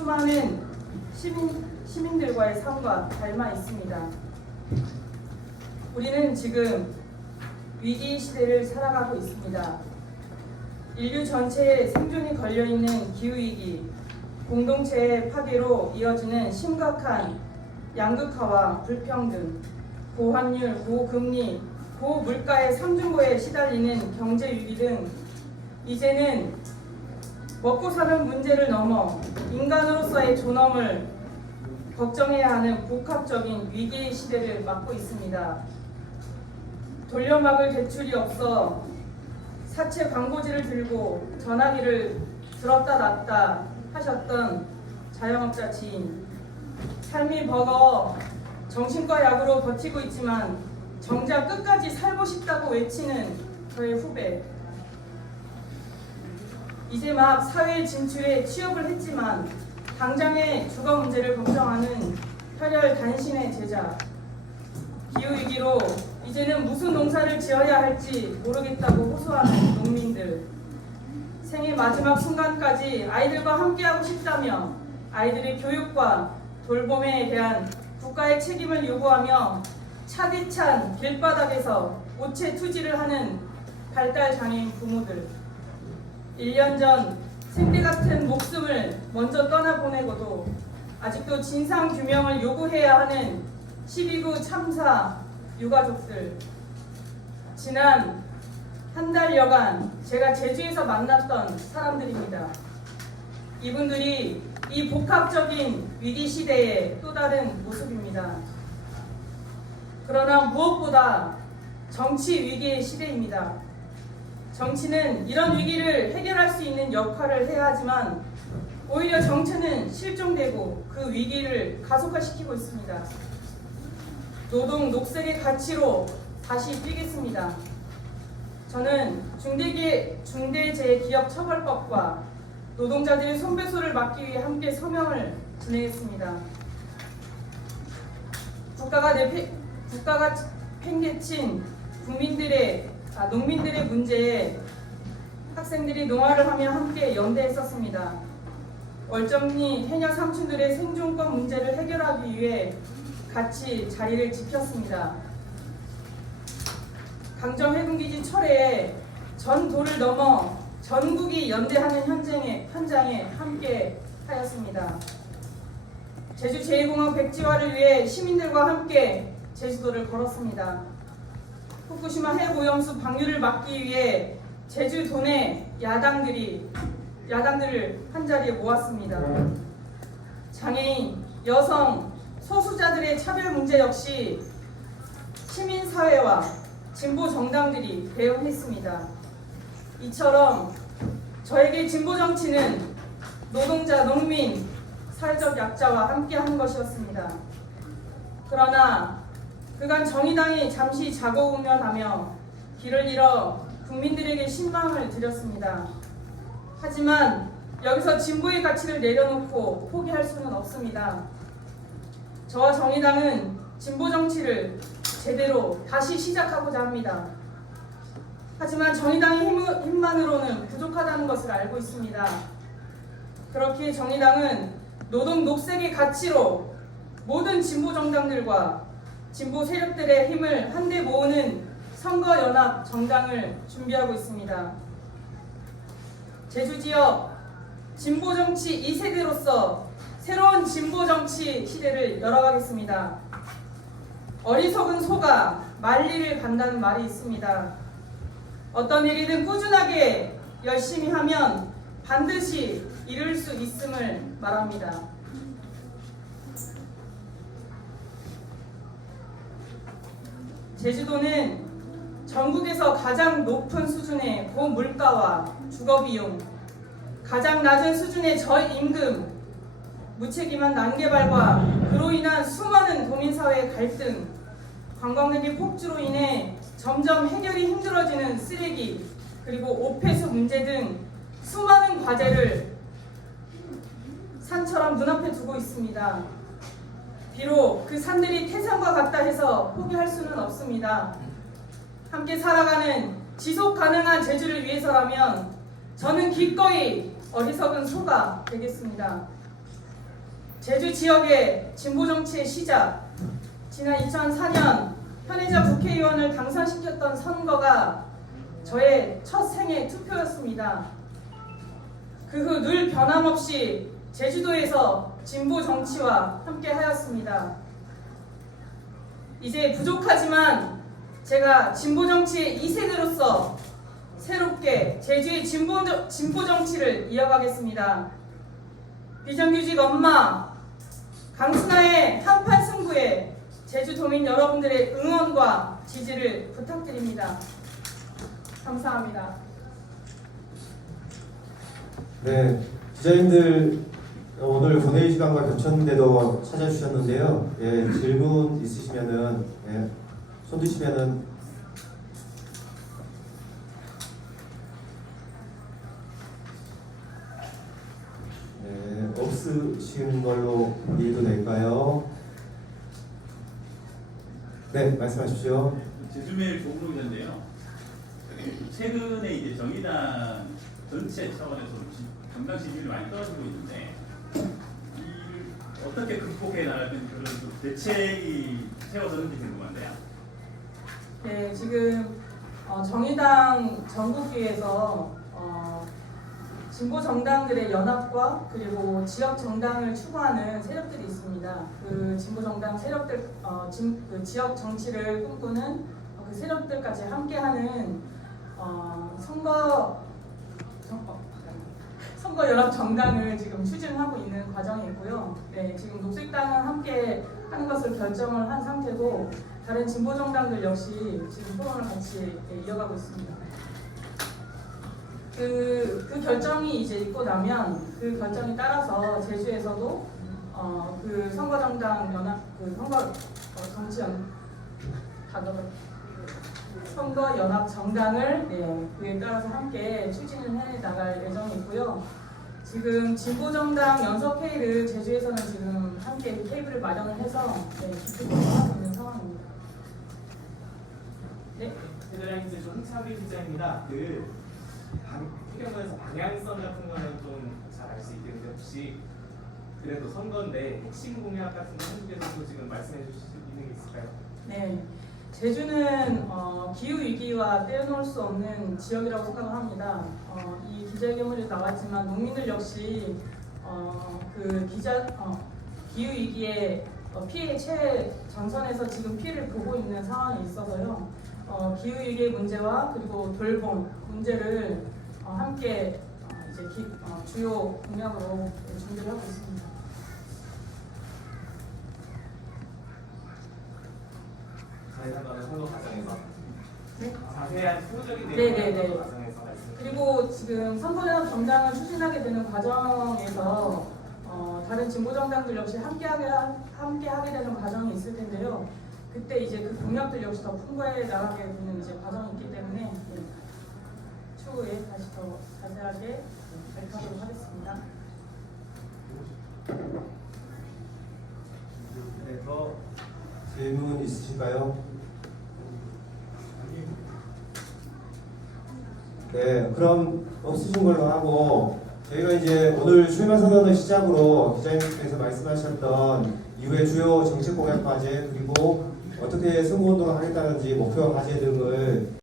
수많은 시민들과의 삶과 닮아 있습니다. 우리는 지금 위기 시대를 살아가고 있습니다. 인류 전체의 생존이 걸려있는 기후위기, 공동체의 파괴로 이어지는 심각한 양극화와 불평등, 고환율, 고금리, 고물가의 삼중고에 시달리는 경제위기 등 이제는 먹고 사는 문제를 넘어 인간으로서의 존엄을 걱정해야 하는 복합적인 위기의 시대를 맞고 있습니다. 돌려막을 대출이 없어 사채 광고지를 들고 전화기를 들었다 놨다 하셨던 자영업자 지인, 삶이 버거워 정신과 약으로 버티고 있지만 정작 끝까지 살고 싶다고 외치는 저의 후배, 이제 막 사회 진출에 취업을 했지만 당장의 주거 문제를 걱정하는 혈혈 단신의 제자, 기후위기로 이제는 무슨 농사를 지어야 할지 모르겠다고 호소하는 농민들, 생의 마지막 순간까지 아이들과 함께하고 싶다며 아이들의 교육과 돌봄에 대한 국가의 책임을 요구하며 차디찬 길바닥에서 우체투지를 하는 발달장애인 부모들, 1년 전 생대 같은 목숨을 먼저 떠나보내고도 아직도 진상규명을 요구해야 하는 12구 참사 유가족들, 지난 한 달여간 제가 제주에서 만났던 사람들입니다. 이분들이 이 복합적인 위기 시대의 또 다른 모습입니다. 그러나 무엇보다 정치 위기의 시대입니다. 정치는 이런 위기를 해결할 수 있는 역할을 해야 하지만 오히려 정치는 실종되고 그 위기를 가속화시키고 있습니다. 노동, 녹색의 가치로 다시 뛰겠습니다. 저는 중대재해기업처벌법과 노동자들의 손배소를 막기 위해 함께 서명을 진행했습니다. 국가가 팽개친 농민들의 문제에 학생들이 농화를 하며 함께 연대했었습니다. 월정리 해녀 삼촌들의 생존권 문제를 해결하기 위해 같이 자리를 지켰습니다. 강정해군기지 철회에 전 도를 넘어 전국이 연대하는 현장에 함께 하였습니다. 제주제일공항 백지화를 위해 시민들과 함께 제주도를 걸었습니다. 후쿠시마 핵오염수 방류를 막기 위해 제주도 내 야당들을 한자리에 모았습니다. 장애인, 여성, 소수자들의 차별 문제 역시 시민사회와 진보 정당들이 대응했습니다. 이처럼 저에게 진보 정치는 노동자, 농민, 사회적 약자와 함께하는 것이었습니다. 그러나 그간 정의당이 잠시 자고우면하며 길을 잃어 국민들에게 신망을 드렸습니다. 하지만 여기서 진보의 가치를 내려놓고 포기할 수는 없습니다. 저와 정의당은 진보 정치를 제대로 다시 시작하고자 합니다. 하지만 정의당의 힘만으로는 부족하다는 것을 알고 있습니다. 그렇기에 정의당은 노동 녹색의 가치로 모든 진보 정당들과 진보 세력들의 힘을 한데 모으는 선거연합 정당을 준비하고 있습니다. 제주 지역 진보 정치 2세대로서 새로운 진보 정치 시대를 열어가겠습니다. 어리석은 소가 만리를 간다는 말이 있습니다. 어떤 일이든 꾸준하게 열심히 하면 반드시 이룰 수 있음을 말합니다. 제주도는 전국에서 가장 높은 수준의 고물가와 주거비용, 가장 낮은 수준의 저임금, 무책임한 난개발과 그로 인한 수많은 도민사회의 갈등, 관광객의 폭주로 인해 점점 해결이 힘들어지는 쓰레기, 그리고 오폐수 문제 등 수많은 과제를 산처럼 눈앞에 두고 있습니다. 비록 그 산들이 태산과 같다 해서 포기할 수는 없습니다. 함께 살아가는 지속 가능한 제주를 위해서라면 저는 기꺼이 어리석은 소가 되겠습니다. 제주 지역의 진보 정치의 시작, 지난 2004년 현혜자 국회의원을 당선시켰던 선거가 저의 첫 생애 투표였습니다. 그 후 늘 변함없이 제주도에서 진보 정치와 함께 하였습니다. 이제 부족하지만 제가 진보 정치의 2세대로서 새롭게 제주의 진보 정치를 이어가겠습니다. 비정규직 엄마 강순아의 한판 승부에 제주도민 여러분들의 응원과 지지를 부탁드립니다. 감사합니다. 네, 기자님들 오늘 본회의 시간과 겹쳤는데도 찾아주셨는데요. 예, 질문 있으시면은 손 드시면은 없으신 걸로 이해도 될까요? 네, 말씀하십시오. 제주메일 조국로 기자인데요. 최근에 이제 정의당 전체 차원에서 정당 지지율이 많이 떨어지고 있는데 이를 어떻게 극복해 나갈 그런 대책이 세워졌는지 궁금한데요. 네, 지금 정의당 전국위에서 진보 정당들의 연합과 그리고 지역 정당을 추구하는 세력들이 있습니다. 그 진보 정당 세력들, 그 지역 정치를 꿈꾸는 그 세력들까지 함께하는 선거 연합 정당을 지금 추진하고 있는 과정이 있고요. 네, 지금 녹색당은 함께 하는 것을 결정을 한 상태고 다른 진보 정당들 역시 지금 토론을 같이 이어가고 있습니다. 그 결정이 이제 있고 나면 그 결정에 따라서 제주에서도 그 선거정당 연합 그 선거 연합 정당을 그에 따라서 함께 추진을 해 나갈 예정이 있고요. 지금 진보 정당 연석 회의를 제주에서는 지금 함께 테이블을 마련을 해서 기초를 하고 있는 상황입니다. 네. 새누리당 홍차비 기자입니다. 해경도에서 방향성 같은 거는 좀 잘 알 수 있겠는데 혹시 그래도 선거인데 핵심 공약 같은 거 한국에서도 지금 말씀해 주실 수 있는 게 있을까요? 네, 제주는 기후 위기와 떼어놓을 수 없는 지역이라고 생각을 합니다. 이 기자회견문에 나왔지만 농민들 역시 기후 위기의 피해 최전선에서 지금 피해를 보고 있는 상황이 있어서요. 기후 위기의 문제와 그리고 돌봄 문제를 함께 이제 주요 공약으로 준비를 하고 있습니다. 자세한 거는 선거 과정에서 네? 자세한 구조적인 네네네. 내용을 선거 과정에서 말씀. 그리고 지금 선거연합 정당을 추진하게 되는 과정에서 다른 진보 정당들 역시 함께하게 되는 과정이 있을 텐데요. 그때 이제 그 공약들 역시 더 풍부해 나가게 되는 이제 과정이 있기 때문에 추후에 다시 더 자세하게 발표하도록 하겠습니다. 네, 더 질문 있으실까요? 네, 그럼 없으신 걸로 하고 저희가 이제 오늘 출마 선언을 시작으로 기자님께서 말씀하셨던 이후에 주요 정책 공약 과제 그리고 어떻게 선거운동을 하겠다는지 목표 과제 등을